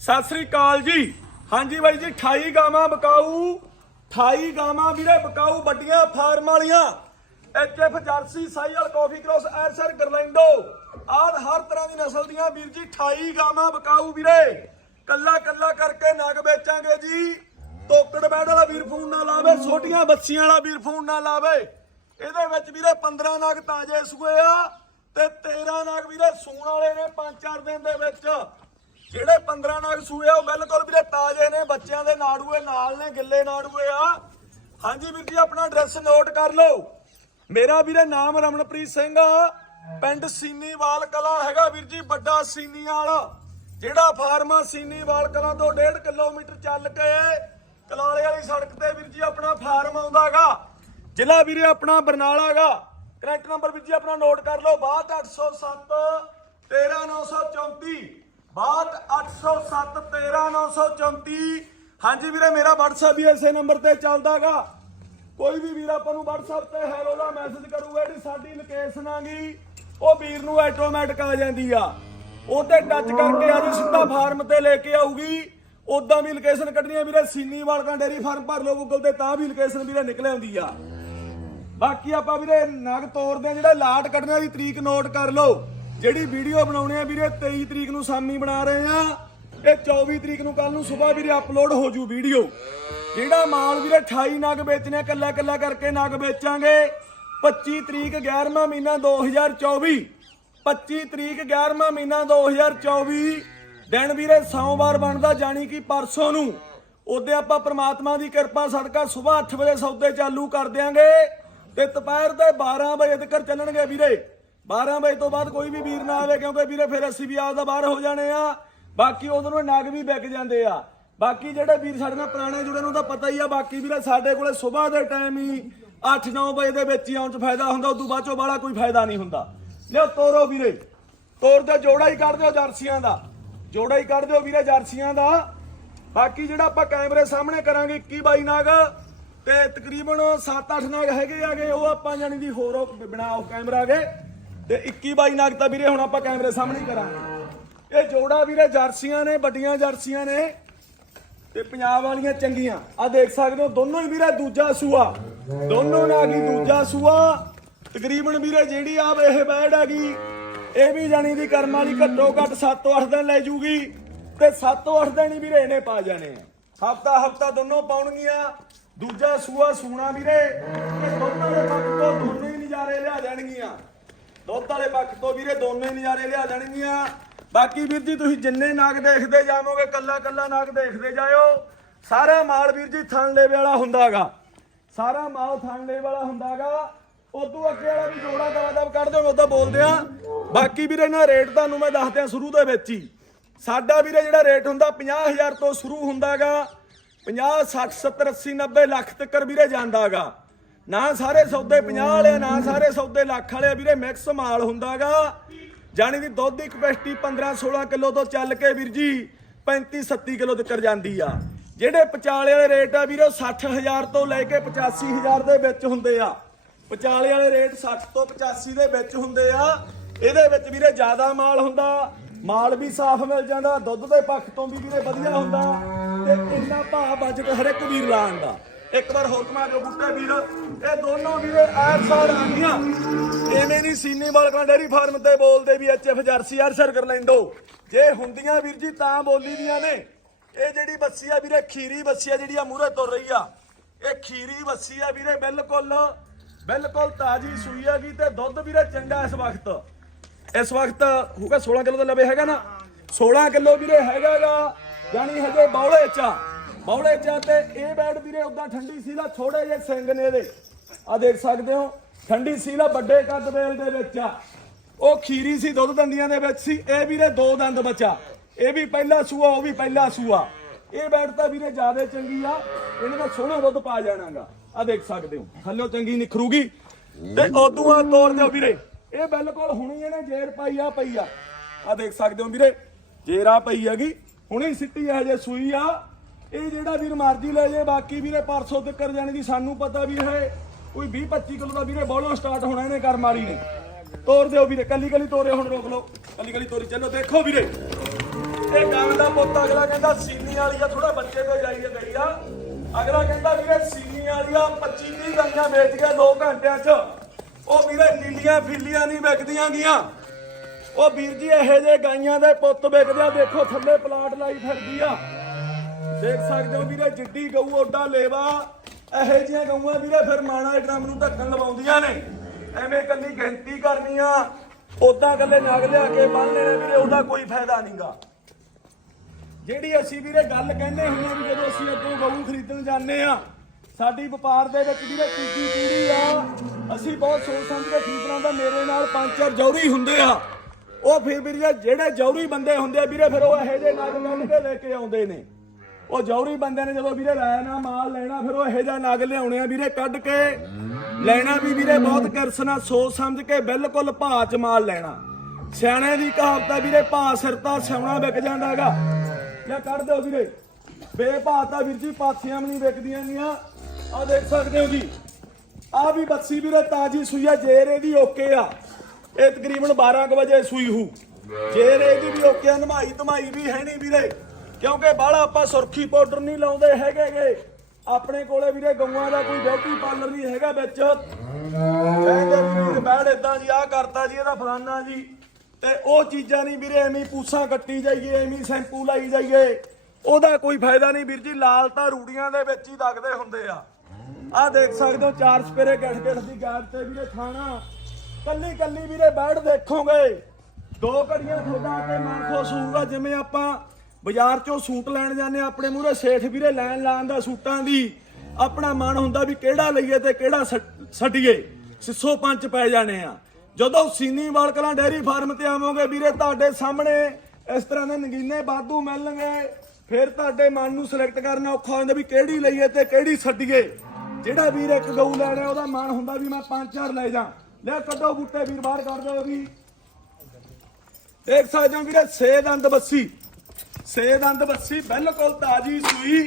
ਸਤਿ ਸ੍ਰੀ ਅਕਾਲ ਜੀ। ਹਾਂਜੀ ਬਾਈ ਜੀ 28 ਗਾਵਾਂ ਬਕਾਊ 28 ਗਾਵਾਂ ਵੀਰੇ ਬਕਾਊ ਵੱਡੀਆਂ ਫਾਰਮ ਵਾਲੀਆਂ। ਐਚਐਫ ਜਰਸੀ, ਸਾਈਅਲ, ਕਾਫੀ ਕ੍ਰੋਸ, ਐਰਸਰ, ਗਰਲੈਂਡੋ ਆਹ ਹਰ ਤਰ੍ਹਾਂ ਦੀ ਨਸਲ ਦੀਆਂ ਵੀਰ ਜੀ 28 ਗਾਵਾਂ ਬਕਾਊ ਵੀਰੇ। ਕੱਲਾ ਕੱਲਾ ਕਰਕੇ ਨਗ ਵੇਚਾਂਗੇ ਜੀ। ਤੋਕੜ ਬੈਡ ਵਾਲਾ ਵੀਰ ਫੋਨ ਨਾ ਲਾਵੇ, ਛੋਟੀਆਂ ਬੱਚੀਆਂ ਵਾਲਾ ਵੀਰ ਫੋਨ ਨਾ ਲਾਵੇ। ਇਹਦੇ ਵਿੱਚ ਵੀਰੇ 15 ਨਗ ਤਾਜੇ ਸੂਏ ਆ ਤੇ 13 ਨਗ ਵੀਰੇ ਸੂਣ ਵਾਲੇ ਨੇ 5-4 ਦਿਨ ਦੇ ਵਿੱਚ। ਜਿਹੜੇ 15 ਨਗ ਸੂਏ ਆ, ਉਹ ਬਿਲਕੁਲ ਵੀਰੇ ਤਾਜ਼ੇ ਨੇ, ਬੱਚਿਆਂ ਦੇ ਨਾੜੂਏ ਨਾਲ ਨੇ, ਗਿੱਲੇ ਨਾੜੂਏ ਆ। ਹਾਂਜੀ ਵੀਰ ਜੀ, ਆਪਣਾ ਐਡਰੈਸ ਨੋਟ ਕਰ ਲਓ। ਮੇਰਾ ਵੀਰੇ ਨਾਮ ਰਮਨਪ੍ਰੀਤ ਸਿੰਘ ਆ। ਪਿੰਡ ਸੀਨੀਵਾਲ ਕਲਾ ਹੈਗਾ ਵੀਰ ਜੀ, ਵੱਡਾ ਸੀਨੀਵਾਲ। ਜਿਹੜਾ ਫਾਰਮ ਸੀਨੀਵਾਲ ਕਲਾ ਤੋਂ 1.5 ਕਿਲੋਮੀਟਰ ਚੱਲ ਕੇ ਕਲਾਲੇ ਵਾਲੀ ਸੜਕ ਤੇ ਵੀਰ ਜੀ ਆਪਣਾ ਫਾਰਮ ਆਉਂਦਾਗਾ ਜ਼ਿਲ੍ਹਾ ਵੀਰੇ ਆਪਣਾ ਬਰਨਾਲਾਗਾ ਕਰੈਕਟ ਨੰਬਰ ਵੀਰ ਜੀ ਆਪਣਾ ਨੋਟ ਕਰ ਲਓ। 62807 13934 62807 13934 ਹਾਂਜੀ ਵੀਰੇ, ਮੇਰਾ WhatsApp ਵੀ ਇਸੇ ਨੰਬਰ ਤੇ ਚੱਲਦਾਗਾ। ਕੋਈ ਵੀ ਵੀਰ ਆਪਾਂ ਨੂੰ WhatsApp ਤੇ ਹੈਲੋ ਦਾ ਮੈਸੇਜ ਕਰੂਗਾ, ਜਿਹੜੀ ਸਾਡੀ ਲੋਕੇਸ਼ਨ ਆਗੀ, ਉਹ ਵੀਰ ਨੂੰ ਆਟੋਮੈਟਿਕ ਆ ਜਾਂਦੀ ਆ। ਉਹ ਤੇ ਟੱਚ ਕਰਕੇ ਆ ਜੀ ਸਿੱਧਾ ਫਾਰਮ ਤੇ ਲੈ ਕੇ ਆਊਗੀ। ਉਦਾਂ ਵੀ ਲੋਕੇਸ਼ਨ ਕੱਢਣੀ ਆ ਵੀਰੇ, ਸੀਨੀ ਵਾਲਕਾਂ ਡੇਰੀ ਫਾਰਮ ਭਰ ਲਓ ਗੂਗਲ ਤੇ, ਤਾਂ ਵੀ ਲੋਕੇਸ਼ਨ ਵੀਰੇ ਨਿਕਲ ਆਉਂਦੀ ਆ। ਬਾਕੀ ਆਪਾਂ ਵੀਰੇ ਨਗ ਤੋਰਦੇ ਆ ਜਿਹੜਾ ਲਾਟ ਕੱਢਣ ਦੀ ਤਰੀਕ ਨੋਟ ਕਰ ਲਓ। ਜਿਹੜੀ ਵੀਡੀਓ ਬਣਾਉਣੇ ਆ ਵੀਰੇ 23 ਤਰੀਕ ਨੂੰ ਸਾਮੀ ਬਣਾ ਰਹੇ ਆ। ਇਹ 24 ਤਰੀਕ ਨੂੰ ਕੱਲ ਨੂੰ ਸਵੇਰ ਵੀਰੇ ਅਪਲੋਡ ਹੋ ਜੂ ਵੀਡੀਓ। ਜਿਹੜਾ ਮਾਲ ਵੀਰੇ 28 ਨਗ ਵੇਚਣੇ ਕੱਲਾ ਕੱਲਾ ਕਰਕੇ ਨਗ ਵੇਚਾਂਗੇ। 25 ਤਰੀਕ 11ਵਾਂ ਮਹੀਨਾ 2024 25 ਤਰੀਕ 11ਵਾਂ ਮਹੀਨਾ 2024 ਦਿਨ ਵੀਰੇ ਸੋਮਵਾਰ ਬਣਦਾ, ਜਾਣੀ ਕਿ ਪਰਸੋਂ ਨੂੰ। ਉਹਦੇ ਆਪਾਂ ਪ੍ਰਮਾਤਮਾ ਦੀ ਕਿਰਪਾ ਸਦਕਾ ਸਵੇਰ 8 ਵਜੇ ਸੌਦੇ ਚਾਲੂ ਕਰ ਦਿਆਂਗੇ। ਤੇ ਦੁਪਹਿਰ ਦੇ 12 ਵਜੇ ਤੱਕ ਚੱਲਣਗੇ ਵੀਰੇ। 12 ਵਜੇ ਤੋਂ ਬਾਅਦ ਕੋਈ ਵੀ ਵੀਰ ਨਾ ਆਵੇ, ਕਿਉਂਕਿ ਵੀਰੇ ਫਿਰ ਅਸੀਂ ਵੀ ਆਪਦਾ ਬਾਹਰ ਹੋ ਜਾਣੇ ਆ। ਬਾਕੀ ਉਦੋਂ ਨੂੰ ਨਗ ਵੀ ਵਿਕ ਜਾਂਦੇ ਆ। ਬਾਕੀ ਜਿਹੜੇ ਵੀਰ ਸਾਡੇ ਨਾਲ ਪੁਰਾਣੇ ਜੁੜੇ ਨੂੰ ਤਾਂ ਪਤਾ ਹੀ ਆ, ਬਾਕੀ ਵੀਰੇ ਸਾਡੇ ਕੋਲੇ ਸਵੇਰ ਦੇ ਟਾਈਮ ਹੀ 8-9 ਵਜੇ ਦੇ ਵਿੱਚ ਹੀ ਆਉਣ ਚ ਫਾਇਦਾ ਹੁੰਦਾ, ਉਦੋਂ ਬਾਅਦ ਚੋਂ ਬਾਹਲਾ ਕੋਈ ਫਾਇਦਾ ਨਹੀਂ ਹੁੰਦਾ। ਲਿਓ ਤੋਰੋ ਵੀਰੇ। ਤੋਰ ਤੇ ਜੋੜਾ ਹੀ ਕੱਢ ਦਿਓ ਜਰਸੀਆਂ ਦਾ। ਜੋੜਾ ਹੀ ਕੱਢ ਦਿਓ ਵੀਰੇ ਜਰਸੀਆਂ ਦਾ। ਬਾਕੀ ਜਿਹੜਾ ਆਪਾਂ ਕੈਮਰੇ ਸਾਹਮਣੇ ਕਰਾਂਗੇ 21 ਬਾਈ ਨਾਗ, ਤੇ ਤਕਰੀਬਨ 7-8 ਨਾਗ ਹੈਗੇ ਆਗੇ, ਉਹ ਆਪਾਂ ਜਾਨੀ ਦੀ ਹੋਰ ਉਹ ਬਿਨਾ ਉਹ ਕੈਮਰਾ ਆਗੇ ਤੇ 21 ਬਾਈ ਨਾਗ ਤਾਂ ਵੀਰੇ ਹੁਣ ਆਪਾਂ ਕੈਮਰੇ ਸਾਹਮਣੇ ਕਰਾਂਗੇ। ਇਹ ਜੋੜਾ ਵੀਰੇ ਜਰਸੀਆਂ ਨੇ, ਵੱਡੀਆਂ ਜਰਸੀਆਂ ਨੇ ਤੇ ਪੰਜਾਬ ਵਾਲੀਆਂ ਚੰਗੀਆਂ। ਆ ਦੇਖ ਸਕਦੇ ਹੋ, ਦੋਨੋਂ ਹੀ ਵੀਰੇ ਦੂਜਾ ਸੂਆ। ਦੋਨੋਂ ਨਾਗੀ ਦੂਜਾ ਸੂਆ। ਤਕਰੀਬਨ ਵੀਰੇ ਜਿਹੜੀ ਆ ਇਹ ਬੈਡ ਹੈਗੀ ਇਹ ਵੀ ਜਾਣੀ ਦੀ ਕਰਮ ਵਾਲੀ ਘੱਟੋ ਘੱਟ 7 ਤੋਂ 8 ਦਿਨ ਲੈ ਜੂਗੀ ਤੇ 7 ਤੋਂ 8 ਦਿਨ ਹੀ ਵੀਰੇ ਇਹਨੇ ਪਾ ਜਾਣੇ ਹਫਤਾ ਹਫਤਾ ਦੋਨੋਂ ਪਾਉਣਗੀਆਂ, ਦੂਜਾ ਸੂਆ ਸੂਣਾ ਵੀਰੇ, ਤੇ ਦੋਨਾਂ ਦੇ ਪੱਖ ਤੋਂ ਦੋਨੇ ਹੀ ਨਜ਼ਾਰੇ ਲਿਆ ਜਾਣਗੀਆਂ। ਦੁੱਧ ਵਾਲੇ ਪੱਖ ਤੋਂ ਵੀਰੇ ਦੋਨੇ ਨਜ਼ਾਰੇ ਲਿਆ ਜਾਣਗੀਆਂ ਬਾਕੀ ਵੀਰ ਜੀ, ਤੁਸੀਂ ਜਿੰਨੇ ਨਾਗ ਦੇਖਦੇ ਜਾਵੋਗੇ, ਕੱਲਾ ਕੱਲਾ ਨਾਗ ਦੇਖਦੇ ਜਾਇਓ। ਸਾਰਾ ਮਾਲ ਵੀਰ ਜੀ ਥਣਲੇ ਵਾਲਾ ਹੁੰਦਾਗਾ। ਸਾਰਾ ਮਾਲ ਥਣਲੇ ਵਾਲਾ ਹੁੰਦਾਗਾ। ਉਦੋਂ ਅੱਗੇ ਵਾਲਾ ਵੀ ਜੋੜਾ ਦਵਾ ਦਵ ਕੱਢ ਦਿਓ ਉਦੋਂ ਬੋਲਦੇ ਆ ਬਾਕੀ ਵੀਰੇ ਇਹਨਾਂ ਰੇਟ ਤੁਹਾਨੂੰ ਮੈਂ ਦੱਸਦਿਆਂ ਸ਼ੁਰੂ ਦੇ ਵਿੱਚ ਹੀ। ਸਾਡਾ ਵੀਰੇ ਜਿਹੜਾ ਰੇਟ ਹੁੰਦਾ 50000 ਤੋਂ ਸ਼ੁਰੂ ਹੁੰਦਾਗਾ। 50 60 70 80 90 ਲੱਖ ਤੱਕ ਵੀਰੇ ਜਾਂਦਾਗਾ। ਨਾ ਸਾਰੇ ਸੌਦੇ 50 ਵਾਲੇ, ਨਾ ਸਾਰੇ ਸੌਦੇ ਲੱਖ ਵਾਲੇ। ਵੀਰੇ ਮਿਕਸ ਮਾਲ ਹੁੰਦਾਗਾ। ਜਾਣੀ ਦੀ ਦੁੱਧ ਦੀ ਕਪੈਸਿਟੀ 15 16 ਕਿਲੋ ਤੋਂ ਚੱਲ ਕੇ ਵੀਰ ਜੀ 35 37 ਕਿਲੋ ਤੱਕ ਜਾਂਦੀ ਆ। ਜਿਹੜੇ ਪਚਾਲੇ ਵਾਲੇ ਰੇਟ ਆ ਵੀਰੇ 60000 ਤੋਂ ਲੈ ਕੇ 85000 ਦੇ ਵਿੱਚ ਹੁੰਦੇ ਆ। ਪਚਾਲੇ ਵਾਲੇ ਰੇਟ 60 ਤੋਂ 85 ਦੇ ਵਿੱਚ ਹੁੰਦੇ ਆ। ਇਹਦੇ ਵਿੱਚ ਵੀਰੇ ਜ਼ਿਆਦਾ ਮਾਲ ਹੁੰਦਾ, ਮਾਲ ਵੀ ਸਾਫ਼ ਮਿਲ ਜਾਂਦਾ, ਦੁੱਧ ਦੇ ਪੱਖ ਤੋਂ ਵੀ ਵੀਰੇ ਵਧੀਆ ਹੁੰਦਾ, ਤੇ ਇੰਨਾ ਭਾਅ ਬਜਟ ਹਰ ਇੱਕ ਵੀਰ ਲਾਣ ਦਾ। ਇੱਕ ਵਾਰ ਹੁਕਮਾ ਜੋ ਬੁੱਟੇ ਵੀਰ। ਇਹ ਦੋਨੋਂ ਵੀਰੇ ਐਰ ਸਾਰ ਆ ਐਵੇਂ ਨਹੀਂ ਸੀਨੇ ਵਾਲਕਾਂ ਡੇਰੀ ਫਾਰਮ ਤੇ ਬੋਲਦੇ ਵੀ ਐਚਐਫ ਜਰਸੀ ਅਰਸਰ ਕਰ ਲੈਂਦੋ। ਜੇ ਹੁੰਦੀਆਂ ਵੀਰ ਜੀ ਤਾਂ ਬੋਲੀ ਦੀਆਂ ਨੇ। ਇਹ ਜਿਹੜੀ ਬੱਸੀ ਆ ਵੀਰੇ, ਖੀਰੀ ਬੱਸੀ ਆ ਜਿਹੜੀ ਆ ਮੂਹਰੇ ਤੁਰ ਰਹੀ ਆ। ਇਹ ਖੀਰੀ ਬੱਸੀ ਆ ਵੀਰੇ, ਬਿਲਕੁਲ ਬਿਲਕੁਲ ਤਾਜੀ ਸੂਈ ਹੈਗੀ ਤੇ ਦੁੱਧ ਵੀਰੇ ਚੰਗਾ ਇਸ ਵਕਤ। ਇਸ ਵਕਤ ਹੋਗਾ 16 ਕਿਲੋ ਦਾ ਲਵੇ ਹੈਗਾ ਨਾ। 16 ਕਿਲੋ ਵੀਰੇ ਹੈਗਾਗਾ ਯਾਨੀ ਹਜੇ ਬੌਲੇ ਚਾ ਬੌਲੇ ਚ ਤੇ ਇਹ ਬੈਡ ਵੀਰੇ ਉਦਾਂ ਠੰਡੀ ਸੀਲਾ ਥੋੜੇ ਜਿਹੇ ਸਿੰਘ ਨੇ ਇਹਦੇ। ਆ ਦੇਖ ਸਕਦੇ ਹੋ, ਠੰਡੀ ਸੀ ਦਾ ਵੱਡੇ ਕੱਦ ਬੇਲ ਦੇ ਵਿੱਚ ਆ। ਉਹ ਖੀਰੀ ਸੀ ਦੁੱਧ ਦੰਦੀਆਂ ਦੇ ਵਿੱਚ ਸੀ, ਇਹ ਵੀਰੇ ਦੋ ਦੰਦ ਬੱਚਾ। ਇਹ ਵੀ ਪਹਿਲਾ ਸੂਆ, ਉਹ ਵੀ ਪਹਿਲਾ ਸੂਆ। ਇਹ ਬੈਡ ਤਾਂ ਵੀਰੇ ਜ਼ਿਆਦਾ ਚੰਗੀ ਆ, ਇਹਨੇ ਤਾਂ ਸੋਹਣਾ ਦੁੱਧ ਪਾ ਜਾਣਾਗਾ। ਆ ਦੇਖ ਸਕਦੇ ਹੋ, ਥੱਲੇ ਚੰਗੀ ਨਿਖਰੂਗੀ। ਤੇ ਉਦੋਂ ਆ ਤੋਰ ਦਿਓ ਵੀਰੇ। ਇਹ ਬਿਲਕੁਲ ਹੁਣੀ ਇਹਨੇ ਜੇਰ ਪਾਈ ਆ, ਪਈ ਆ। ਆ ਦੇਖ ਸਕਦੇ ਹੋ ਵੀਰੇ, ਜੇਰਾ ਪਈ ਹੈਗੀ। ਹੁਣੀ ਸਿੱਟੀ ਆ, ਹਜੇ ਸੂਈ ਆ। ਇਹ ਜਿਹੜਾ ਵੀਰ ਮਰਜ਼ੀ ਲੈ ਜੇ, ਬਾਕੀ ਵੀਰੇ ਪਰਸੋਂ ਤੱਕ ਜਾਣੀ ਦੀ ਸਾਨੂੰ ਪਤਾ ਵੀ ਹੈ ਕੋਈ 20 25 ਕਿਲੋ ਦਾ ਵੀਰੇ ਬੋਲੋਂ ਸਟਾਰਟ ਹੋਣਾ ਇਹਨੇ ਕਰਮ ਵਾਲੀ ਨੇ। ਤੋਰ ਦਿਓ ਵੀਰੇ, ਕੱਲੀ ਕੱਲੀ ਤੋਰੇ ਹੁਣ ਰੋਕ ਲਓ। ਕੱਲੀ ਕੱਲੀ ਤੋਰੀ ਚੱਲੋ, ਦੇਖੋ ਵੀਰੇ। ਇਹ ਗਾਂ ਦਾ ਪੁੱਤ ਅਗਲਾ ਕਹਿੰਦਾ ਸੀਨੀ ਵਾਲੀ ਆ ਥੋੜਾ ਬੱਚੇ ਤੇ ਜਾਈਏ ਗਈ ਆ। ਅਗਲਾ ਕਹਿੰਦਾ ਵੀਰੇ ਸੀਨੀ ਵਾਲੀ ਆ 25 30 ਗਾਈਆਂ ਵੇਚ ਗਿਆ 2 ਘੰਟਿਆਂ 'ਚ। ਉਹ ਵੀਰੇ ਨੀਲੀਆਂ ਫਿੱਲੀਆਂ ਨਹੀਂ ਵਿਕਦੀਆਂ ਗੀਆਂ। ਉਹ ਵੀਰ ਜੀ, ਇਹੋ ਜਿਹੇ ਗਾਈਆਂ ਦੇ ਪੁੱਤ ਵਿਕਦੇ ਆ, ਦੇਖੋ ਥੱਲੇ ਪਲਾਟ ਲਾਈ ਫਿਰਦੀ ਆ। ਦੇਖ ਸਕਦੇ ਹੋ ਵੀਰੇ, ਜਿੱਡੀ ਗਊ ਓਡਾ ਲੇਵਾ। ਇਹੋ ਜਿਹੀਆਂ ਗਊਆਂ ਵੀਰੇ ਫਿਰ ਮਾਣਾ ਦੇ ਡਰਮ ਨੂੰ ਢੱਕਣ ਲਵਾਉਂਦੀਆਂ ਨੇ। ਐਵੇਂ ਕੱਲੀ ਗਿਣਤੀ ਕਰਨੀ ਆ। ਉਦਾਂ ਕੱਲੇ ਨਾਗ ਲਿਆ ਕੇ ਬੰਨ ਲੈਣੇ ਵੀਰੇ, ਉਹਦਾ ਕੋਈ ਫਾਇਦਾ ਨਹੀਂਗਾ। ਜਿਹੜੀ ਅਸੀਂ ਵੀਰੇ ਗੱਲ ਕਹਿੰਦੇ ਹੁੰਦੇ ਵੀ ਜਦੋਂ ਅਸੀਂ ਅੱਗੋਂ ਗਊ ਖਰੀਦਣ ਜਾਂਦੇ ਆ, ਸਾਡੀ ਵਪਾਰ ਦੇ ਵਿੱਚ ਵੀਰੇ ਤੀਜੀ ਪੀੜ੍ਹੀ ਆ। ਅਸੀਂ ਬਹੁਤ ਸੋਚ ਸਮਝ ਕੇ ਖਰੀਦਣਾ ਦਾ ਮੇਰੇ ਨਾਲ ਪੰਜ ਚਾਰ ਜੌਹਰੀ ਹੁੰਦੇ ਆ। ਉਹ ਫਿਰ ਵੀਰੇ ਜਿਹੜੇ ਜੌਹਰੀ ਬੰਦੇ ਹੁੰਦੇ ਆ ਵੀਰੇ, ਫਿਰ ਉਹ ਇਹੋ ਜਿਹੇ ਨਗ ਕੱਢ ਕੇ ਲੈ ਕੇ ਆਉਂਦੇ ਨੇ। ਉਹ ਜੌਹਰੀ ਬੰਦੇ ਨੇ ਜਦੋਂ ਵੀਰੇ ਲੈਣਾ, ਮਾਲ ਲੈਣਾ, ਫਿਰ ਉਹ ਇਹੋ ਜਿਹਾ ਨਗ ਲਿਆਉਣੇ ਆ ਵੀਰੇ ਕੱਢ ਕੇ। ਲੈਣਾ ਵੀ ਵੀਰੇ ਬਹੁਤ ਕਿਰਸਨਾ, ਸੋਚ ਸਮਝ ਕੇ ਬਿਲਕੁਲ ਭਾਅ ਚ ਮਾਲ ਲੈਣਾ। ਸਿਆਣੇ ਦੀ ਕਹਾਵਤ ਆ ਵੀਰੇ, ਭਾਅ ਸਿਰ ਸਿਆਉਣਾ ਵਿਕ ਜਾਂਦਾਗਾ ਜਾਂ ਕੱਢ ਦਿਓ ਵੀਰੇ। ਬੇਭਾਅ ਵੀਰ ਜੀ ਪਾਥੀਆਂ ਵੀ ਨਹੀਂ ਵਿਕਦੀਆਂ ਗੀਆਂ ਆ ਦੇਖ ਸਕਦੇ ਹੋ ਜੀ। ਆ ਵੀ ਬੱਸੀ ਵੀਰੇ ਤਾਜੀ ਸੂਈ ਆ ਜੇਰੇ ਇਹਦੀ ਓਕੇ ਆ। ਇਹ ਤਕਰੀਬਨ 12 ਕੁ ਵਜੇ ਸੂਈ ਹੂ। ਜੇਰ ਇਹਦੀ ਵੀ ਓਕੇ ਆ ਨਮਾਈ ਧਮਾਈ ਵੀ ਹੈ ਨਹੀਂ ਵੀਰੇ। ਕਿਉਂਕਿ ਬਾਹਲਾ ਆਪਾਂ ਸੁਰਖੀ ਪਾਊਡਰ ਨਹੀਂ ਲਾਉਂਦੇ ਹੈਗੇਗੇ ਆਪਣੇ ਕੋਲੇ ਵੀਰੇ ਗਊਆਂ ਦਾ ਕੋਈ ਬਿਊਟੀ ਪਾਰਲਰ ਨਹੀਂ ਹੈਗਾ ਵਿੱਚ। ਕਹਿੰਦੇ ਵੀਰੇ ਬੈੜ ਇਦਾਂ ਜੀ ਆ ਕਰਤਾ ਜੀ, ਇਹਦਾ ਫਲਾਨਾ ਜੀ। ਤੇ ਉਹ ਚੀਜ਼ਾਂ ਨਹੀਂ ਵੀਰੇ, ਐਵੇਂ ਪੂਸਾਂ ਕੱਟੀ ਜਾਈਏ, ਐਵੇਂ ਸ਼ੈਂਪੂ ਲਾਈ ਜਾਈਏ। ਉਹਦਾ ਕੋਈ ਫਾਇਦਾ ਨਹੀਂ ਵੀਰ ਜੀ, ਲਾਲ ਤਾਂ ਰੂੜੀਆਂ ਦੇ ਵਿੱਚ ਹੀ ਦਗਦੇ ਹੁੰਦੇ ਆ। ਆ ਦੇਖ ਸਕਦੇ ਹੋ, ਚਾਰ ਸਪੇਰੇ ਗੱਠ ਗੱਠ ਦੀ ਗਾੜ ਤੇ ਵੀਰੇ ਖਾਣਾ। ਕੱਲੀ ਕੱਲੀ ਵੀਰੇ ਬੈਠ ਦੇਖੋਗੇ। ਦੋ ਘੜੀਆਂ ਤੁਹਾਡਾ ਆ ਕੇ ਮਨ ਖੁਸ਼ ਹੋਊਗਾ ਜਿਵੇਂ ਆਪਾਂ ਬਾਜ਼ਾਰ ਚੋਂ ਸੂਟ ਲੈਣ ਜਾਂਦੇ ਆ, ਆਪਣੇ ਮੂਹਰੇ ਸੇਠ ਵੀਰੇ ਲੈਣ ਲਾਣ ਦਾ ਸੂਟਾਂ ਦੀ। ਆਪਣਾ ਮਨ ਹੁੰਦਾ ਵੀ ਕਿਹੜਾ ਲਈਏ ਤੇ ਕਿਹੜਾ ਛੱਡੀਏ ਸਿੱਸੋ ਪੰਜ ਪੈ ਜਾਣੇ ਆ। ਜਦੋਂ ਸੀਨੀ ਵਾਲਕਲਾਂ ਡੈਰੀ ਫਾਰਮ ਤੇ ਆਵੋਗੇ ਵੀਰੇ, ਤੁਹਾਡੇ ਸਾਹਮਣੇ ਇਸ ਤਰ੍ਹਾਂ ਦੇ ਨਗੀਨੇ ਬਾਦੂ ਮਿਲਣਗੇ। ਫਿਰ ਤੁਹਾਡੇ ਮਨ ਨੂੰ ਸਿਲੈਕਟ ਕਰਨਾ ਔਖਾ ਹੋ ਜਾਂਦਾ ਵੀ ਕਿਹੜੀ ਲਈਏ ਤੇ ਕਿਹੜੀ ਛੱਡੀਏ ਜਿਹੜਾ ਵੀਰ ਇੱਕ ਗਊ ਲੈਣਾ, ਉਹਦਾ ਮਨ ਹੁੰਦਾ ਵੀ ਮੈਂ ਪੰਜ ਚਾਰ ਲੈ ਜਾ। ਲੈ ਕੱਢੋ ਬੂਟੇ, ਵੀਰ ਬਾਹਰ ਕੱਢ ਦਿਓ ਵੀ ਦੇਖ ਸਕਦੇ ਹੋ ਵੀਰੇ ਸੇ ਦੰਦ ਬੱਸੀ। ਸੇ ਦੰਦ ਬੱਸੀ ਬਿਲਕੁਲ ਤਾਜੀ ਸੂਈ।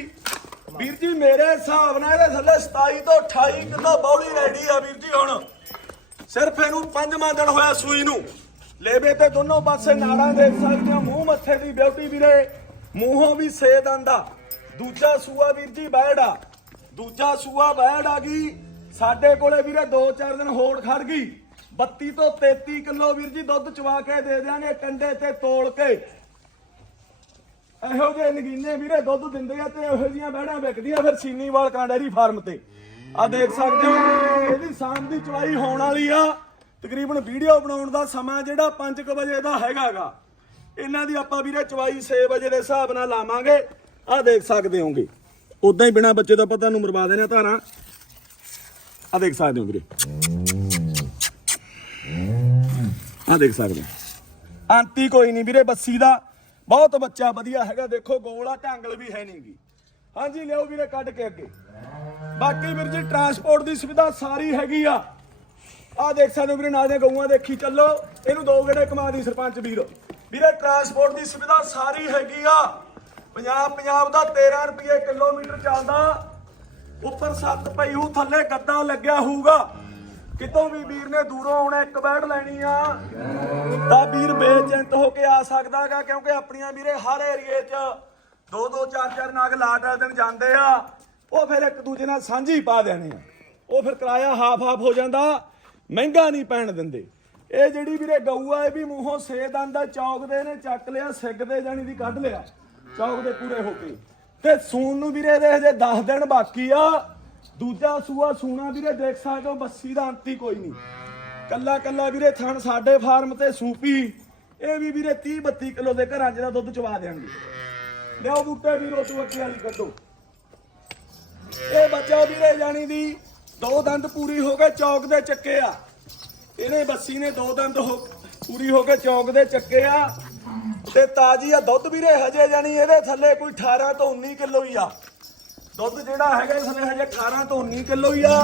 ਵੀਰ ਜੀ, ਮੇਰੇ ਹਿਸਾਬ ਨਾਲ ਇਹਦੇ ਥੱਲੇ 27 ਤੋਂ 28 ਕਿਲੋ ਬੌਲੀ ਰੈਡੀ ਆ ਵੀਰ ਜੀ ਹੁਣ। ਸਿਰਫ ਇਹਨੂੰ ਪੰਜਵਾਂ ਦਿਨ ਹੋਇਆ ਸੂਈ ਨੂੰ। ਲੇਬੇ ਤੇ ਦੋਨੋਂ ਪਾਸੇ ਨਾੜਾਂ ਦੇਖ ਸਕਦੇ ਹੋ, ਮੂੰਹ ਮੱਥੇ ਦੀ ਬਿਊਟੀ ਵੀਰੇ। ਮੂੰਹੋਂ ਵੀ ਸੇ ਆ। ਦੂਜਾ ਸੂਆ ਵੀਰ ਜੀ ਬੈੜ ਆ। ਦੂਜਾ ਸੂਆ ਬੈੜ ਆ ਗਈ। ਸਾਡੇ ਕੋਲੇ ਵੀਰੇ 2-4 ਦਿਨ ਹੋਰ ਖੜ ਗਈ। 32 ਤੋਂ 33 ਕਿਲੋ ਵੀਰ ਜੀ ਦੁੱਧ ਚਵਾ ਕੇ ਦੇ ਦਿਆਂਗੇ ਕੰਡੇ ਤੇ ਤੋਲ ਕੇ। ਇਹੋ ਜਿਹੇ ਨਗੀਨੇ ਵੀਰੇ ਦੁੱਧ ਦਿੰਦੇ ਆ ਤੇ ਇਹੋ ਜਿਹੀਆਂ ਬਹਿੜਾਂ ਵਿਕਦੀਆਂ ਫਿਰ ਸੀਨੀਵਾਲ ਕਾਂਡੇਰੀ ਫਾਰਮ ਤੇ। ਆ ਦੇਖ ਸਕਦੇ ਹੋ, ਇਹਦੀ ਸ਼ਾਮ ਦੀ ਚਵਾਈ ਹੋਣ ਵਾਲੀ ਆ। ਤਕਰੀਬਨ ਵੀਡੀਓ ਬਣਾਉਣ ਦਾ ਸਮਾਂ ਜਿਹੜਾ 5:00 ਵਜੇ ਦਾ ਹੈਗਾਗਾ। ਇਹਨਾਂ ਦੀ ਆਪਾਂ ਵੀਰੇ ਚਵਾਈ 6 ਵਜੇ ਦੇ ਹਿਸਾਬ ਨਾਲ ਲਾਵਾਂਗੇ। ਆ ਦੇਖ ਸਕਦੇ ਹੋਗੇ। ਉਦਾਂ ਹੀ ਬਿਨਾ ਬੱਚੇ ਤੋਂ ਪਤਾ ਨੂੰ ਮਰਵਾ ਦੇਣਾ ਧਾਰਾਂ। ਆ ਦੇਖ ਸਕਦੇ ਹੋ ਵੀਰੇ। ਆ ਦੇਖ ਸਕਦੇ ਹੋ। ਆਂਤੀ ਕੋਈ ਨਹੀਂ ਵੀਰੇ, ਬੱਸੀ ਦਾ। ਬਹੁਤ ਬੱਚਾ ਵਧੀਆ ਹੈਗਾ, ਦੇਖੋ ਗੋਲਾ ਢਾਂਗਲ ਵੀ ਹੈ ਨਹੀਂਗੀ ਹਾਂਜੀ ਲਿਓ ਵੀਰੇ, ਕੱਢ ਕੇ ਅੱਗੇ। ਬਾਕੀ ਵੀਰ ਜੀ ਟਰਾਂਸਪੋਰਟ ਦੀ ਸੁਵਿਧਾ ਸਾਰੀ ਹੈਗੀ ਆ। ਆ ਦੇਖ ਸਕਦੇ ਹੋ ਵੀਰੇ, ਨਾਲ ਦੀਆਂ ਗਊਆਂ ਦੇਖੀ, ਚੱਲੋ। ਇਹਨੂੰ ਦੋ ਗੇੜੇ ਕਮਾ ਦੀ, ਸਰਪੰਚ ਵੀਰ। ਵੀਰੇ ਟਰਾਂਸਪੋਰਟ ਦੀ ਸੁਵਿਧਾ ਸਾਰੀ ਹੈਗੀ ਆ। ਪੰਜਾਬ ਪੰਜਾਬ ਦਾ 13 ਰੁਪਏ ਕਿਲੋਮੀਟਰ ਚੱਲਦਾ। ਉੱਪਰ ਸੱਤ ਪਈ ਹੂ, ਥੱਲੇ ਗੱਦਾ ਲੱਗਿਆ ਹੋਊਗਾ। ਕਿਤੋਂ ਵੀ ਵੀਰ ਨੇ ਦੂਰੋਂ ਆਉਣਾ, ਇੱਕ ਬੈਡ ਲੈਣੀ ਆ। ਤਾਂ ਵੀਰ ਬੇਚਿੰਤ ਹੋ ਕੇ ਆ ਸਕਦਾਗਾ ਕਿਉਂਕਿ ਆਪਣੀਆਂ ਵੀਰੇ ਹਰ ਏਰੀਏ 'ਚ ਦੋ ਦੋ, ਚਾਰ ਚਾਰ ਨਾਗ ਲਾਟ ਵਾਲੇ ਦਿਨ ਜਾਂਦੇ ਆ। ਉਹ ਫਿਰ ਇੱਕ ਦੂਜੇ ਨਾਲ ਸਾਂਝੀ ਪਾ ਦੇਣੇ ਆ। ਉਹ ਫਿਰ ਕਿਰਾਇਆ ਹਾਫ ਹਾਫ ਹੋ ਜਾਂਦਾ, ਮਹਿੰਗਾ ਨਹੀਂ ਪੈਣ ਦਿੰਦੇ। ਇਹ ਜਿਹੜੀ ਵੀਰੇ ਗਊ ਆ, ਇਹ ਵੀ ਮੂੰਹੋਂ ਸੇ ਦੰਦ ਦਾ ਚੌਕਦੇ ਨੇ, ਚੱਕ ਲਿਆ ਸਿੱਗਦੇ ਜਾਣੀ ਦੀ ਕੱਢ ਲਿਆ, ਚੌਕ ਦੇ ਪੂਰੇ ਹੋ ਕੇ। ਤੇ ਸੂਣ ਨੂੰ ਵੀਰੇ ਦੇ ਹਜੇ 10 ਦਿਨ ਬਾਕੀ ਆ। ਦੂਜਾ ਸੂਆ ਸੂਣਾ ਵੀਰੇ ਦੇਖ ਸਕਦੇ ਹੋ, ਬੱਸੀ ਦਾ ਅੰਤੀ ਕੋਈ ਨਹੀਂ। ਕੱਲਾ ਕੱਲਾ ਵੀਰੇ ਥਣ ਸਾਡੇ ਫਾਰਮ ਤੇ ਸੂਪੀ। ਇਹ ਵੀ ਵੀਰੇ 30 32 ਕਿਲੋ ਦੇ ਘਰਾਂ 'ਚ ਦੁੱਧ ਚਵਾ ਦੇਣਗੇ ਲਿਆਓ ਬੂਟੇ ਵੀਰੋ, ਤੂੰ ਅੱਗੇ ਵਾਲੀ ਕੱਢੋ। ਇਹ ਬੱਚਾ ਵੀਰੇ ਜਾਣੀ ਦੀ ਦੋ ਦੰਦ ਪੂਰੀ ਹੋ ਕੇ ਚੌਕ ਦੇ ਚੱਕੇ ਆ। ਇਹਨੇ ਬੱਸੀ ਨੇ ਦੋ ਦੰਦ ਹੋ ਪੂਰੀ ਹੋ ਕੇ ਚੌਕ ਦੇ ਚੱਕੇ ਆ। ਤੇ ਤਾਜੀ ਆ ਦੁੱਧ ਵੀਰੇ, ਹਜੇ ਜਾਣੀ ਇਹਦੇ ਥੱਲੇ ਕੋਈ 18 ਤੋਂ 19 ਕਿਲੋ ਹੀ ਆ। ਦੁੱਧ ਜਿਹੜਾ ਹੈਗਾ ਇਸ ਨੇ ਹਜੇ 18 ਤੋਂ 19 ਕਿਲੋ ਹੀ ਆ,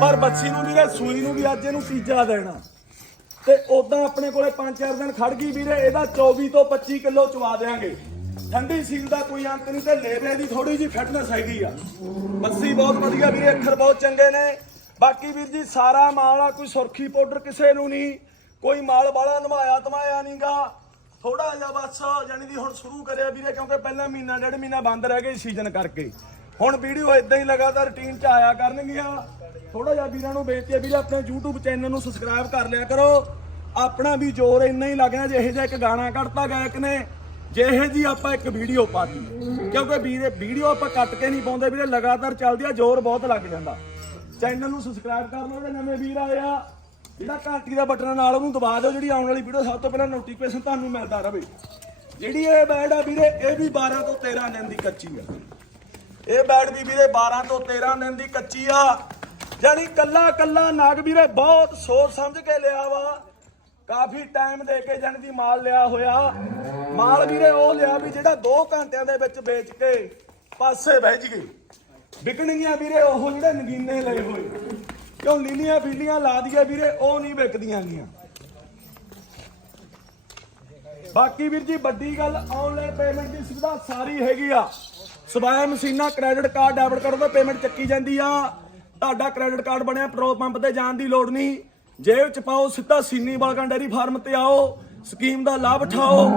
ਪਰ ਬੱਚੀ ਨੂੰ ਵੀਰੇ ਸੂਈ ਨੂੰ ਵੀ ਅੱਜ ਇਹਨੂੰ ਤੀਜਾ ਦੇਣਾ। ਤੇ ਉਦਾਂ ਆਪਣੇ ਕੋਲੇ 5-4 ਦਿਨ ਖੜ ਗਈ ਵੀਰੇ, ਇਹਦਾ 24 ਤੋਂ 25 ਕਿਲੋ ਚਵਾ ਦੇਾਂਗੇ ਠੰਡੀ ਸੀਲ ਦਾ ਕੋਈ ਅੰਤ ਨਹੀਂ ਤੇ ਲੇਬਰੇ ਦੀ ਥੋੜੀ ਜੀ ਫਿਟਨੈਸ ਹੈਗੀ ਆ। ਬੱਸੀ ਬਹੁਤ ਵਧੀਆ ਵੀਰੇ, ਅੱਖਰ ਬਹੁਤ ਚੰਗੇ ਨੇ। ਬਾਕੀ ਵੀਰ ਜੀ, ਸਾਰਾ ਮਾਲ ਆ, ਕੋਈ ਸੁਰਖੀ ਪਾਊਡਰ ਕਿਸੇ ਨੂੰ ਨਹੀਂ। ਕੋਈ ਮਾਲ ਵਾਲਾ ਨਵਾਇਆ ਧਮਾਇਆ ਨਹੀਂਗਾ। ਥੋੜਾ ਜਿਹਾ ਬਸ ਜਾਨੀ ਦੀ ਹੁਣ ਸ਼ੁਰੂ ਕਰਿਆ ਵੀਰੇ, ਕਿਉਂਕਿ ਪਹਿਲਾਂ ਮਹੀਨਾ, ਡੇਢ ਮਹੀਨਾ ਬੰਦ ਰਹਿ ਗਏ ਸੀਜ਼ਨ ਕਰਕੇ। ਹੁਣ ਵੀਡੀਓ ਇਦਾਂ ਹੀ ਲਗਾਤਾਰ ਰੁਟੀਨ ਚ ਆਇਆ ਕਰਨਗੀਆਂ। ਥੋੜਾ ਜਿਹਾ ਵੀਰਾਂ ਨੂੰ ਬੇਨਤੀ ਹੈ, ਵੀਰੇ, ਆਪਣੇ YouTube ਚੈਨਲ ਨੂੰ ਸਬਸਕ੍ਰਾਈਬ ਕਰ ਲਿਆ ਕਰੋ। ਆਪਣਾ ਵੀ ਜ਼ੋਰ ਇੰਨਾ ਹੀ ਲੱਗਣਾ ਜਿਹੇ ਜਿਹਾ ਇੱਕ ਗਾਣਾ ਕੱਢਤਾ ਗਾਇਕ ਨੇ, ਜਿਹੇ ਜੀ ਆਪਾਂ ਇੱਕ ਵੀਡੀਓ ਪਾਤੀ। ਕਿਉਂਕਿ ਵੀਰੇ ਵੀਡੀਓ ਆਪਾਂ ਕੱਟ ਕੇ ਨਹੀਂ ਪਾਉਂਦੇ, ਵੀਰੇ, ਲਗਾਤਾਰ ਚੱਲਦੀ ਆ, ਜ਼ੋਰ ਬਹੁਤ ਲੱਗ ਜਾਂਦਾ। ਚੈਨਲ ਨੂੰ ਸਬਸਕ੍ਰਾਈਬ ਕਰ ਲਓ, ਜਿਹੜੇ ਨਵੇਂ ਵੀਰ ਆਏ ਆ। ਜਿਹੜਾ ਘੰਟੀ ਦਾ ਬਟਨ ਨਾਲ ਉਹਨੂੰ ਦਬਾ ਦਿਓ, ਜਿਹੜੀ ਆਉਣ ਵਾਲੀ ਵੀਡੀਓ ਸਭ ਤੋਂ ਪਹਿਲਾਂ ਨੋਟੀਫਿਕੇਸ਼ਨ ਤੁਹਾਨੂੰ ਮਿਲਦਾ ਰਹੇ। ਜਿਹੜੀ ਇਹ ਬੈਡ ਆ ਵੀਰੇ, ਇਹ ਵੀ 12 ਤੋਂ 13 ਦਿਨ ਦੀ ਕੱਚੀ ਆ। ਇਹ ਬੈਡ ਵੀ ਵੀਰੇ 12 ਤੋਂ 13 ਦਿਨ ਦੀ ਕੱਚੀ ਆ। ਜਾਨੀ ਕੱਲਾ ਕੱਲਾ ਨਾਗ ਵੀਰੇ ਬਹੁਤ ਸੋਚ ਸਮਝ ਕੇ ਲਿਆ ਵਾ। ਕਾਫੀ ਟਾਈਮ ਦੇ ਕੇ ਜਾਨੀ ਦੀ ਮਾਲ ਲਿਆ ਹੋਇਆ। ਮਾਲ ਵੀਰੇ ਉਹ ਲਿਆ ਵੀ ਜਿਹੜਾ 2 ਘੰਟਿਆਂ ਦੇ ਵਿੱਚ ਵੇਚ ਕੇ ਪਾਸੇ ਬਹਿ ਜਗੇ ਵਿਕਣਗੀਆਂ ਵੀਰੇ ਉਹ ਜਿਹੜੇ ਨਗੀਨੇ ਲਏ ਹੋਏ। ਕਿਉਂ ਲੀਲੀਆਂ ਫੀਲੀਆਂ ਲਾ ਦਈਏ ਵੀਰੇ, ਉਹ ਨਹੀਂ ਵਿਕਦੀਆਂ ਗੀਆਂ। ਬਾਕੀ ਵੀਰ ਜੀ ਵੱਡੀ ਗੱਲ ਆਨਲਾਈਨ ਪੇਮੈਂਟ ਦੀ ਸੁਵਿਧਾ ਸਾਰੀ ਹੈਗੀ ਆ। ਸਵਾਇਆ ਮਸ਼ੀਨਾਂ ਕ੍ਰੈਡਿਟ ਕਾਰਡ ਡੈਬਿਟ ਕਾਰਡ ਤੋਂ ਪੇਮੈਂਟ ਚੱਕੀ ਜਾਂਦੀ ਆ। ਤੁਹਾਡਾ ਕ੍ਰੈਡਿਟ ਕਾਰਡ ਬਣਿਆ ਪੈਟਰੋਲ ਪੰਪ ਤੇ ਜਾਣ ਦੀ ਲੋੜ ਨਹੀਂ। ਜੇਬ ਚ ਪਾਓ, ਸਿੱਧਾ ਸੀਨੀ ਬਾਲਕਨ ਡੈਰੀ ਫਾਰਮ ਤੇ ਆਓ। ਸਕੀਮ ਦਾ ਲਾਭ ਉਠਾਓ।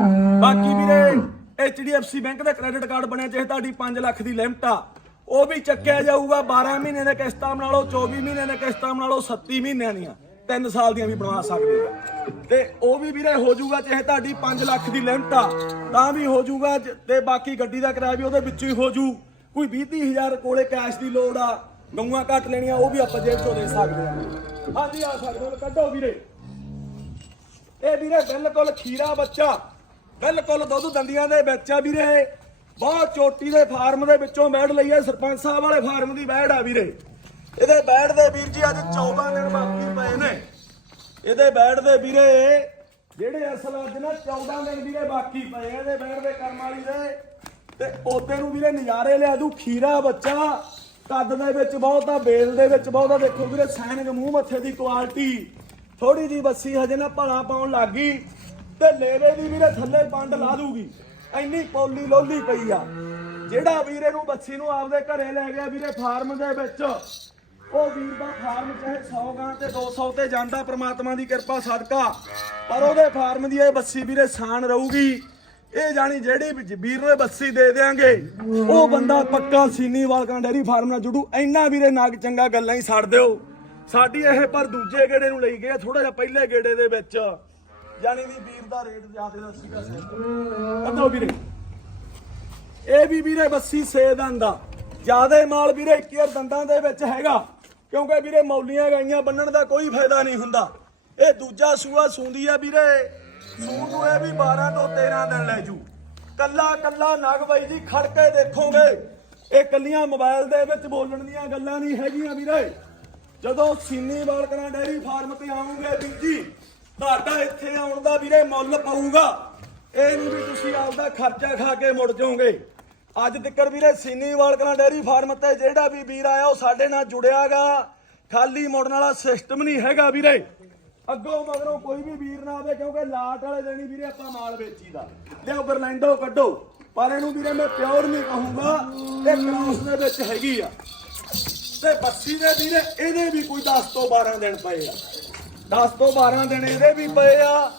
ਬਾਕੀ ਵੀਰੇ, HDFC ਬੈਂਕ ਦਾ ਕ੍ਰੈਡਿਟ ਕਾਰਡ ਬਣਿਆ, ਚਾਹੇ ਤੁਹਾਡੀ 5 ਲੱਖ ਦੀ ਲਿਮਟ ਆ। ਉਹ ਵੀ ਚੱਕਿਆ ਜਾਊਗਾ 12 ਮਹੀਨੇ ਦੇ ਕਿਸ਼ਤਾਂ ਬਣਾ ਲਓ 24 ਮਹੀਨੇ ਦੇ ਕਿਸ਼ਤਾਂ ਬਣਾ ਲਓ 37 ਮਹੀਨਿਆਂ ਦੀਆਂ। 3 ਸਾਲ ਦੀਆਂ ਵੀ ਬਣਵਾ ਸਕਦੇ ਹੋ। ਤੇ ਉਹ ਵੀ ਵੀਰੇ ਹੋ ਜਾਊਗਾ ਚਾਹੇ ਤੁਹਾਡੀ 5 ਲੱਖ ਦੀ ਲਿਮਟ ਆ, ਤਾਂ ਵੀ ਹੋ ਜਾਊਗਾ ਤੇ ਬਾਕੀ ਗੱਡੀ ਦਾ ਕਿਰਾਇਆ ਵੀ ਉਹਦੇ ਵਿੱਚੋਂ ਹੀ ਹੋ ਜੂ ਕੋਈ 20 ਹਜ਼ਾਰ ਕੋਲੇ ਕੈਸ਼ ਦੀ ਲੋੜ ਆ, ਗਊਆਂ ਘੱਟ ਲੈਣੀਆਂ, ਉਹ ਵੀ ਆਪਾਂ ਜੇਬ ਚੋਂ ਦੇ ਸਕਦੇ ਹਾਂ ਹਾਂਜੀ, ਆ ਸਕਦੇ ਹੋ ਕੱਢੋ ਵੀਰੇ। ਇਹ ਵੀਰੇ ਬਿਲਕੁਲ ਖੀਰਾ ਬੱਚਾ, ਬਿਲਕੁਲ ਦੁੱਧ ਦੰਦੀਆਂ ਦੇ ਵਿੱਚ ਆ ਵੀਰੇ। ਬਹੁਤ ਚੋਟੀ ਦੇ ਫਾਰਮ ਦੇ ਵਿੱਚੋਂ ਬੈੜ ਲਈ ਆ ਸਰਪੰਚ ਸਾਹਿਬ ਵਾਲੇ ਫਾਰਮ ਦੀ ਬੈੜ ਆ ਵੀਰੇ। ਇਹਦੇ ਬੈੜ ਦੇ ਵੀਰ ਜੀ, ਅੱਜ 14 ਦਿਨ ਬਾਕੀ ਪਏ ਨੇ। ਇਹਦੇ ਬੈੜ ਦੇ ਵੀਰੇ, ਜਿਹੜੇ ਅਸਲ ਅੱਜ ਨਾ 14 ਦਿਨ ਵੀਰੇ ਬਾਕੀ ਪਏ ਇਹਦੇ ਬੈੜ ਦੇ ਕਰਮ ਵਾਲੀ ਦੇ। ਤੇ ਪੌਦੇ ਨੂੰ ਵੀਰੇ ਨਜ਼ਾਰੇ ਲਿਆ ਦੂ, ਖੀਰਾ ਬੱਚਾ ਕੱਦ ਦੇ ਵਿੱਚ ਬਹੁਤ, ਬੇਲ ਦੇ ਵਿੱਚ ਬਹੁਤ। ਦੇਖੋ ਵੀਰੇ, ਸੈਨਿਕ ਮੂੰਹ ਮੱਥੇ ਦੀ ਕੁਆਲਿਟੀ ਥੋੜੀ ਜੀ ਬੱਸੀ ਹਜੇ ਨਾ ਭਲਾ ਪਾਉਣ ਲੱਗੀ ਤੇ ਲੇਵੇ ਦੀ ਵੀਰੇ ਥੱਲੇ ਪੰਡ ਲਾ ਦੂਗੀ। ਇੰਨੀ ਪੌਲੀ ਲੋਲੀ ਪਈ ਆ। ਜਿਹੜਾ ਵੀਰੇ ਨੂੰ ਬੱਸੀ ਨੂੰ ਆਪਦੇ ਘਰੇ ਲੈ ਗਿਆ ਵੀਰੇ ਫਾਰਮ ਦੇ ਵਿੱਚ ਉਹ ਵੀਰ ਦਾ ਫਾਰਮ ਚਾਹੇ 100 ਗਾਂ ਤੇ 200 ਤੇ ਜਾਂਦਾ ਪ੍ਰਮਾਤਮਾ ਦੀ ਕਿਰਪਾ ਸਦਕਾ, ਪਰ ਉਹਦੇ ਫਾਰਮ ਦੀ ਇਹ ਬੱਸੀ ਵੀਰੇ ਸਾਨ ਰਹੂਗੀ। ਇਹ ਜਾਣੀ ਜਿਹੜੀ ਵੀਰ ਨੂੰ ਬੱਸੀ ਦੇ ਦੇਾਂਗੇ ਉਹ ਬੰਦਾ ਪੱਕਾ ਸੀਨੀ ਵਾਲਕਾਂ ਡੈਰੀ ਫਾਰਮ ਨਾਲ ਜੁੜੂ। ਇੰਨਾ ਵੀਰੇ ਨਾਗ ਚੰਗਾ ਗੱਲਾਂ ਹੀ ਛੱਡ ਦਿਓ। ਸਾਡੀ ਇਹ ਪਰ ਦੂਜੇ ਗੇੜੇ ਨੂੰ ਲਈ ਗਏ ਥੋੜਾ ਜਿਹਾ ਪਹਿਲੇ ਗੇੜੇ ਦੇ ਵਿੱਚ। ਜਾਣੀ ਦੀ ਵੀਰ ਦਾ ਰੇਟ ਜ਼ਿਆਦਾ ਦਾ ਸੀਗਾ ਕੱਢੋ ਵੀਰੇ। ਇਹ ਵੀ ਵੀਰੇ ਬੱਸੀ ਸੇ ਦੰਦਾ ਜਿਆਦੇ ਮਾਲ ਵੀਰੇ 21 ਦੰਦਾਂ ਦੇ ਵਿੱਚ ਹੈਗਾ। ਕਿਉਂਕਿ ਵੀਰੇ ਮੌਲੀਆਂ ਗਾਈਆਂ ਬੰਨਣ ਦਾ ਕੋਈ ਫਾਇਦਾ ਨਹੀਂ ਹੁੰਦਾ। ਇਹ ਦੂਜਾ ਸੂਆ ਸੂੰਦੀ ਆ ਵੀਰੇ। ਸੂਣ ਨੂੰ ਇਹ ਵੀ 12 ਤੋਂ 13 ਦਿਨ ਲੈ ਜੂ। ਕੱਲਾ ਕੱਲਾ ਨਗ ਬਾਈ ਜੀ ਖੜ ਕੇ ਦੇਖੋਗੇ। ਇਹ ਕੱਲੀਆਂ ਮੋਬਾਈਲ ਦੇ ਵਿੱਚ ਬੋਲਣ ਦੀਆਂ ਗੱਲਾਂ ਨਹੀਂ ਹੈਗੀਆਂ ਵੀਰੇ। ਜਦੋਂ ਸੀਨੀ ਬਾਲਕਨਾ ਡੈਰੀ ਫਾਰਮ ਤੇ ਆਉਂਗੇ ਵੀਰ ਜੀ, ਤੁਹਾਡਾ ਇੱਥੇ ਆਉਣ ਦਾ ਵੀਰੇ ਮੁੱਲ ਪਊਗਾ। ਇਹ ਨਹੀਂ ਵੀ ਤੁਸੀਂ ਆਪਦਾ ਖਰਚਾ ਖਾ ਕੇ ਮੁੜ ਜਾਓਗੇ। ਅੱਜ ਤੱਕ ਵੀਰੇ ਸੀਨੀ ਵਾਲਕਨਾ ਡੈਰੀ ਫਾਰਮ ਤੇ ਜਿਹੜਾ ਵੀ ਵੀਰ ਆਇਆ ਉਹ ਸਾਡੇ ਨਾਲ ਜੁੜਿਆਗਾ। ਖਾਲੀ ਮੁੜਨ ਵਾਲਾ ਸਿਸਟਮ ਨਹੀਂ ਹੈਗਾ ਵੀਰੇ। ਅੱਗੋਂ ਮਗਰੋਂ ਕੋਈ ਵੀ ਵੀਰ ਨਾ ਆਵੇ, ਕਿਉਂਕਿ ਲਾਟ ਵਾਲੇ ਦਿਨ ਵੀਰੇ ਆਪਾਂ ਮਾਲ ਵੇਚੀਦਾ ਲਿਓ ਬਰਲੈਂਡੋ ਕੱਢੋ। ਪਰ ਇਹਨੂੰ ਵੀਰੇ ਮੈਂ ਪਿਓਰ ਨਹੀਂ ਕਹੂੰਗਾ, ਇਹ ਕ੍ਰਾਸ ਦੇ ਵਿੱਚ ਹੈਗੀ ਆ। ਤੇ ਬੱਸੀ ਦੇ ਵੀਰੇ, ਇਹਦੇ ਵੀ ਕੋਈ 10 ਤੋਂ 12 ਦਿਨ ਪਏ ਆ। 10 ਤੋਂ 12 ਦਿਨ ਇਹਦੇ ਵੀ ਪਏ ਆ।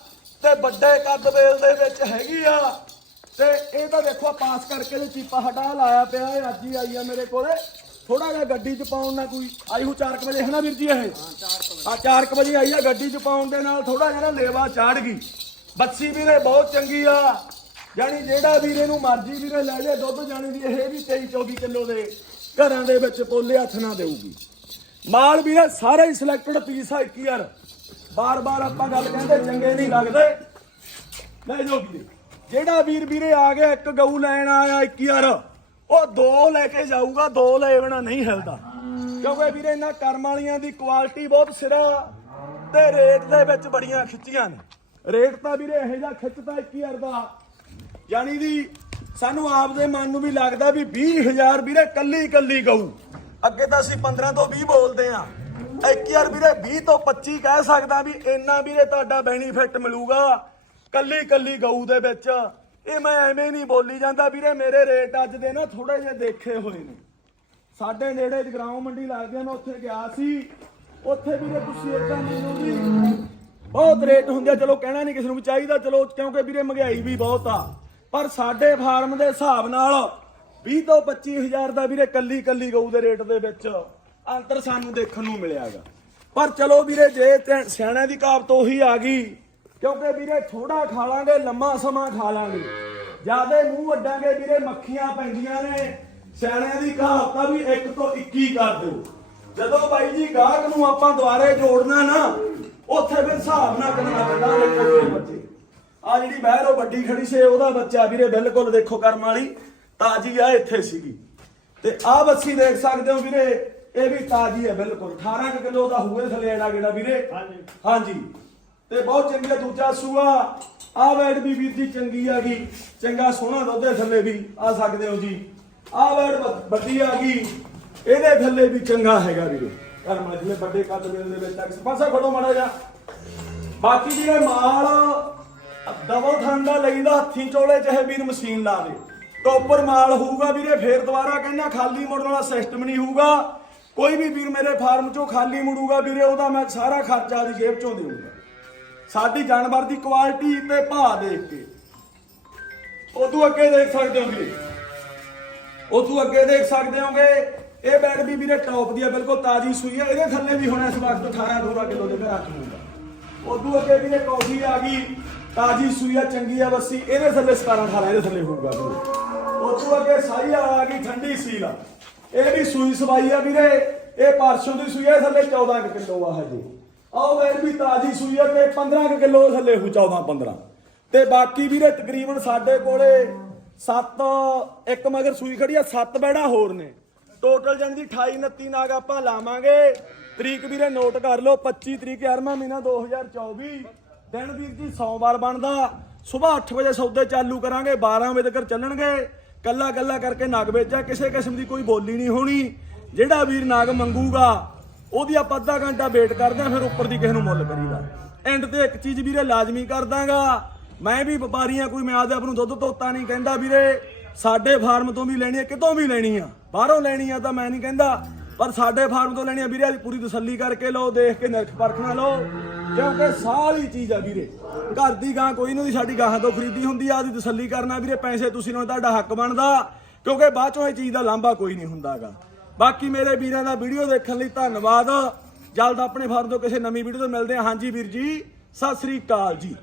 ਤੇ ਵੱਡੇ ਕੱਦ ਬੇਲ ਦੇ ਵਿੱਚ ਹੈਗੀ ਆ। ਤੇ ਇਹ ਤਾਂ ਦੇਖੋ ਪਾਸ ਕਰਕੇ ਤੇ ਚੀਪਾ ਹਟਾ ਲਾਇਆ ਪਿਆ ਇਹ ਅੱਜ ਹੀ ਆਈ ਆ ਮੇਰੇ ਕੋਲੇ। ਥੋੜਾ ਜਿਹਾ ਗੱਡੀ 'ਚ ਪਾਉਣ ਨਾਲ ਕੋਈ ਆਈ ਹੋ 4 ਵਜੇ ਹੈ ਨਾ ਵੀਰ ਜੀ ਇਹ? ਹਾਂ 4 ਵਜੇ। ਆਈ ਆ ਗੱਡੀ 'ਚ ਪਾਉਣ ਦੇ ਨਾਲ ਥੋੜਾ ਜਿਹਾ ਲੇਵਾ ਚਾੜ ਗਈ। ਬੱਸੀ ਵੀਰੇ ਬਹੁਤ ਚੰਗੀ ਆ। ਜਾਨੀ ਜਿਹੜਾ ਵੀਰੇ ਨੂੰ ਮਰਜ਼ੀ ਵੀਰੇ ਲੈ ਜੇ ਦੁੱਧ ਜਾਣੀ ਦੀ ਇਹ ਵੀ 23 24 ਕਿਲੋ ਦੇ ਘਰਾਂ ਦੇ ਵਿੱਚ ਪੋਲੇ ਹੱਥ ਨਾ ਦੇਊਗੀ। ਮਾਲ ਵੀਰੇ ਸਾਰੇ ਹੀ ਸਿਲੈਕਟਡ ਪੀਸ ਆ ਇੱਕ ਯਾਰ। ਬਾਰ-ਬਾਰ ਆਪਾਂ ਗੱਲ ਕਹਿੰਦੇ ਚੰਗੇ ਨਹੀਂ ਲੱਗਦੇ। ਲੈ ਜੋ ਵੀਰੇ। ਜਿਹੜਾ ਵੀਰ ਵੀਰੇ ਆ ਗਿਆ, ਇੱਕ ਗਊ ਲੈਣ ਆਇਆ ਇੱਕ ਉਹ ਦੋ ਲੈ ਕੇ ਜਾਊਗਾ, ਦੋ ਲੈ ਬਿਨਾ ਨਹੀਂ ਹਿਲਦਾ। ਕਿਉਂਕਿ ਵੀਰੇ, ਇਹਨਾਂ ਕਰਮ ਵਾਲੀਆਂ ਦੀ ਕੁਆਲਿਟੀ ਬਹੁਤ ਸਿਰਾ ਤੇ ਰੇਟ ਦੇ ਵਿੱਚ ਬੜੀਆਂ ਖਿੱਚੀਆਂ ਨੇ। ਰੇਟ ਤਾਂ ਵੀਰੇ ਇਹੋ ਜਿਹਾ ਖਿੱਚਦਾ ਇੱਕ ਦਾ। ਯਾਨੀ ਦੀ ਸਾਨੂੰ ਆਪਦੇ ਮਨ ਨੂੰ ਵੀ ਲੱਗਦਾ ਵੀ 20000 ਵੀਰੇ ਕੱਲੀ ਕੱਲੀ ਗਊ। ਅੱਗੇ ਤਾਂ ਅਸੀਂ 15 ਤੋਂ 20 ਬੋਲਦੇ ਆ ਇੱਕ ਯਾਰ ਵੀਰੇ 20 ਤੋਂ 25 ਕਹਿ ਸਕਦਾ ਵੀ ਇੰਨਾ ਵੀਰੇ ਤੁਹਾਡਾ ਬੈਨੀਫਿਟ ਮਿਲੂਗਾ। ਕੱਲੀ ਕੱਲੀ ਗਊ ਦੇ ਵਿੱਚ। ਇਹ ਮੈਂ ਐਵੇਂ ਨਹੀਂ ਬੋਲੀ ਜਾਂਦਾ ਵੀਰੇ, ਮੇਰੇ ਰੇਟ ਅੱਜ ਦੇ ਨਾ ਥੋੜੇ ਜਿਹੇ ਦੇਖੇ ਹੋਏ ਨੇ। ਸਾਡੇ ਨੇੜੇ ਜਗਰਾਉਂ ਮੰਡੀ ਲੱਗਦੀ ਆ ਮੈਂ ਉੱਥੇ ਗਿਆ ਸੀ। ਉੱਥੇ ਵੀਰੇ ਤੁਸੀਂ ਇਦਾਂ ਮੈਨੂੰ ਵੀ ਬਹੁਤ ਰੇਟ ਹੁੰਦੇ ਆ। ਚਲੋ ਕਹਿਣਾ ਨਹੀਂ ਕਿਸੇ ਨੂੰ ਚਾਹੀਦਾ, ਚਲੋ ਕਿਉਂਕਿ ਵੀਰੇ ਮਹਿੰਗਾਈ ਵੀ ਬਹੁਤ ਆ। ਪਰ ਸਾਡੇ ਫਾਰਮ ਦੇ ਹਿਸਾਬ ਨਾਲ 20 ਤੋਂ 25000 ਦਾ ਵੀਰੇ ਕੱਲੀ ਕੱਲੀ ਗਊ ਦੇ ਰੇਟ ਦੇ ਵਿੱਚ ਅੰਤਰ ਸਾਨੂੰ ਦੇਖਣ ਨੂੰ ਮਿਲਿਆਗਾ ਪਰ ਚਲੋ ਵੀਰੇ, ਜੇ ਤੇ ਸਿਆਣਿਆਂ ਦੀ ਕਹਾਵਤ ਉਹੀ ਆ ਗਈ ਕਿਉਂਕਿ ਵੀਰੇ ਥੋੜਾ ਖਾ ਲਾਂਗੇ ਲੰਮਾ ਸਮਾਂ ਖਾ ਲਾਂਗੇ। ਜਿਆਦੇ ਮੂੰਹ ਵੱਡਾਂਗੇ ਵੀਰੇ ਮੱਖੀਆਂ ਪੈਂਦੀਆਂ ਨੇ। ਸਿਆਣਿਆਂ ਦੀ ਕਹਾਵਤ ਵੀ 1 ਤੋਂ 21 ਕਰ ਦਿਓ। ਜਦੋਂ ਬਾਈ ਜੀ ਗਾਹਕ ਨੂੰ ਆਪਾਂ ਦੁਬਾਰੇ ਜੋੜਨਾ ਨਾ ਉੱਥੇ ਫਿਰ ਹਿਸਾਬ ਨਾਲ ਕਰਨਾ ਪੈਂਦਾ ਵੀਰੇ ਬੱਚੇ। ਆ ਜਿਹੜੀ ਬਹਿਰ ਉਹ ਵੱਡੀ ਖੜੀ ਸੀ ਉਹਦਾ ਬੱਚਾ ਵੀਰੇ ਬਿਲਕੁਲ ਦੇਖੋ ਕਰਮ ਵਾਲੀ ਤਾਜੀ ਆ ਇੱਥੇ ਸੀਗੀ। ਤੇ ਆ ਬੱਚੀ ਦੇਖ ਸਕਦੇ ਹੋ ਵੀਰੇ ਇਹ ਵੀ ਤਾਜੀ ਹੈ ਬਿਲਕੁਲ। 18 ਕੁ ਕਿਲੋ ਦਾ ਹੋਵੇ ਥੱਲੇ ਕਿਹੜਾ ਵੀਰੇ। ਹਾਂਜੀ। ਹਾਂਜੀ। ਤੇ ਬਹੁਤ ਚੰਗਾ ਦੂਜਾ ਸੂਆ। ਆ ਵੈਡ ਵੀ ਵੀਰ ਜੀ ਚੰਗੀ ਆ ਗਈ। ਚੰਗਾ ਸੋਹਣਾ ਦੁੱਧ ਦੇ ਥੱਲੇ ਵੀ, ਆ ਸਕਦੇ ਹੋ ਜੀ। ਆ ਵੈਡ ਵੱਡੀ ਆ ਗਈ। ਇਹਦੇ ਥੱਲੇ ਵੀ ਚੰਗਾ ਹੈਗਾ ਵੀਰੇ। ਕਰਮ ਜਿਵੇਂ ਵੱਡੇ ਕੱਦ ਮਿਲ ਦੇ ਵਿੱਚ ਤੱਕ ਪਾਸਾ ਫੜੋ ਮਾੜਾ ਜਾ ਬਾਕੀ ਜਿਹੜੇ ਮਾਲ ਡਬਲ ਠੰਡਾ ਲਈਦਾ, ਹੱਥੀਂ ਚੋਲੇ ਚਾਹੇ ਵੀਰ ਮਸ਼ੀਨ ਲਾ ਦੇ। ਟੋਪਰ ਮਾਲ ਹੋਊਗਾ ਵੀਰੇ, ਫੇਰ ਦੁਬਾਰਾ ਕਹਿੰਦਾ ਖਾਲੀ ਮੁੜਨ ਵਾਲਾ ਸਿਸਟਮ ਨਹੀਂ ਹੋਊਗਾ। ਕੋਈ ਵੀ ਵੀਰ ਮੇਰੇ ਫਾਰਮ ਚੋਂ ਖਾਲੀ ਮੁੜੂਗਾ ਵੀਰੇ, ਉਹਦਾ ਮੈਂ ਸਾਰਾ ਖਰਚਾ ਦੀ ਜੇਬ ਚੋਂ ਦੇਊਂਗਾ। ਸਾਡੀ ਜਾਨਵਰ ਦੀ ਕੁਆਲਿਟੀ ਤੇ ਭਾਅ ਦੇਖ ਕੇ। ਉਦੋਂ ਅੱਗੇ ਦੇਖ ਸਕਦੇ ਹੋ ਵੀਰੇ ਉਦੋਂ ਅੱਗੇ ਦੇਖ ਸਕਦੇ ਹੋਗੇ। ਇਹ ਬੈਡ ਵੀ ਵੀਰੇ ਟੌਪ ਦੀ ਆ, ਬਿਲਕੁਲ ਤਾਜ਼ੀ ਸੂਈ ਆ। ਇਹਦੇ ਥੱਲੇ ਵੀ ਹੁਣ ਇਸ ਵਕਤ 18 18 ਕਿਲੋ ਦੇ ਘਰ ਹੋਊਗਾ ਉਦੋਂ ਅੱਗੇ ਵੀਰੇ ਕੌਫੀ ਆ ਗਈ, ਤਾਜ਼ੀ ਸੂਈ ਆ, ਚੰਗੀ ਆ ਬੱਸੀ ਇਹਦੇ ਥੱਲੇ 17 18 ਇਹਦੇ ਥੱਲੇ ਹੋਊਗਾ ਵੀਰੇ ਉਦੋਂ ਅੱਗੇ ਸਾਈ ਆ ਗਈ ਠੰਡੀ ਸੀਲ ਆ। ਇਹ ਵੀ ਸੂਈ ਸਵਾਈ ਆ ਵੀਰੇ। ਇਹ ਪਰਸੋਂ ਦੀ ਸੂਈ ਆ, ਇਹ ਥੱਲੇ 14 ਕੁ ਕਿਲੋ ਆ ਹਜੇ। ਆਹ ਬੈਡ ਵੀ ਤਾਜ਼ੀ ਸੂਈ ਆ ਤੇ 15 ਕੁ ਕਿਲੋ ਥੱਲੇ ਹੋ 14 15 ਤੇ ਬਾਕੀ ਵੀਰੇ ਤਕਰੀਬਨ ਸਾਡੇ ਕੋਲੇ 7 ਇੱਕ ਮਗਰ ਸੂਈ ਖੜੀ ਆ 7 ਬੈੜਾ ਹੋਰ ਨੇ। ਟੋਟਲ ਜਾਨੀ ਦੀ 28 29 ਨਾਗ ਆਪਾਂ ਲਾਵਾਂਗੇ। ਤਰੀਕ ਵੀਰੇ ਨੋਟ ਕਰ ਲਓ 25 ਤਰੀਕ 11ਵਾਂ ਮਹੀਨਾ 2024 ਦਿਨ ਵੀਰ ਜੀ ਸੋਮਵਾਰ ਬਣਦਾ। ਸਵੇਰ 8 ਵਜੇ ਸੌਦੇ ਚਾਲੂ ਕਰਾਂਗੇ 12 ਵਜੇ ਤੱਕ ਚੱਲਣਗੇ। ਕੱਲਾ ਕੱਲਾ ਕਰਕੇ ਨਗ ਵੇਚਿਆ, ਕਿਸੇ ਕਿਸਮ ਦੀ ਕੋਈ ਬੋਲੀ ਨਹੀਂ ਹੋਣੀ। ਜਿਹੜਾ ਵੀਰ ਨਾਗ ਮੰਗੂਗਾ ਉਹਦੀ ਆਪਾਂ ਅੱਧਾ ਘੰਟਾ ਵੇਟ ਕਰਦੇ ਆ ਫਿਰ ਉੱਪਰ ਦੀ ਕਿਸੇ ਨੂੰ ਮੁੱਲ ਕਰੀਦਾ। ਐਂਡ ਤੇ ਇੱਕ ਚੀਜ਼ ਵੀਰੇ ਲਾਜ਼ਮੀ ਕਰ ਦਾਂਗਾ ਮੈਂ ਵੀ ਵਪਾਰੀਆਂ ਕੋਈ ਮੈਂ ਆਪਦੇ ਆਪ ਨੂੰ ਦੁੱਧ ਤੋਤਾ ਨਹੀਂ, ਕਹਿੰਦਾ ਵੀਰੇ, ਸਾਡੇ ਫਾਰਮ ਤੋਂ ਵੀ ਲੈਣੀ ਹੈ, ਕਿਤੋਂ ਵੀ ਲੈਣੀ ਆ। ਬਾਹਰੋਂ ਲੈਣੀ ਆ ਤਾਂ ਮੈਂ ਨਹੀਂ ਕਹਿੰਦਾ, ਪਰ ਸਾਡੇ ਫਾਰਮ ਤੋਂ ਲੈਣੀ ਆ ਵੀਰੇ, ਅੱਜ ਪੂਰੀ ਤਸੱਲੀ ਕਰਕੇ ਲਓ, ਦੇਖ ਕੇ ਨਿਰਖ ਪਰਖ ਨਾ ਲਓ। ਕਿਉਂਕਿ ਸਾਰੀ ਚੀਜ਼ ਆ ਵੀਰੇ। ਘਰ ਦੀ ਗਾਂ ਕੋਈ ਨਹੀਂ ਸਾਡੀ ਗਾਹਾਂ ਤੋਂ ਖਰੀਦੀ ਹੁੰਦੀ ਆ ਆਦੀ ਤਸੱਲੀ ਕਰਨਾ ਵੀਰੇ, ਪੈਸੇ ਤੁਸੀਂ ਨਾਲ ਤੁਹਾਡਾ ਹੱਕ ਬਣਦਾ। ਕਿਉਂਕਿ ਬਾਅਦ ਚੋਂ ਇਹ ਚੀਜ਼ ਦਾ ਲਾਂਭਾ ਕੋਈ ਨਹੀਂ ਹੁੰਦਾਗਾ। ਬਾਕੀ ਮੇਰੇ ਵੀਰਾਂ ਦਾ ਵੀਡੀਓ ਦੇਖਣ ਲਈ ਧੰਨਵਾਦ। ਜਲਦ ਆਪਣੇ ਫਾਰਮ ਤੋਂ ਕਿਸੇ ਨਵੀਂ ਵੀਡੀਓ ਤੋਂ ਮਿਲਦੇ ਹਾਂ। ਹਾਂਜੀ ਵੀਰ ਜੀ, ਸਤਿ ਸ੍ਰੀ ਅਕਾਲ ਜੀ।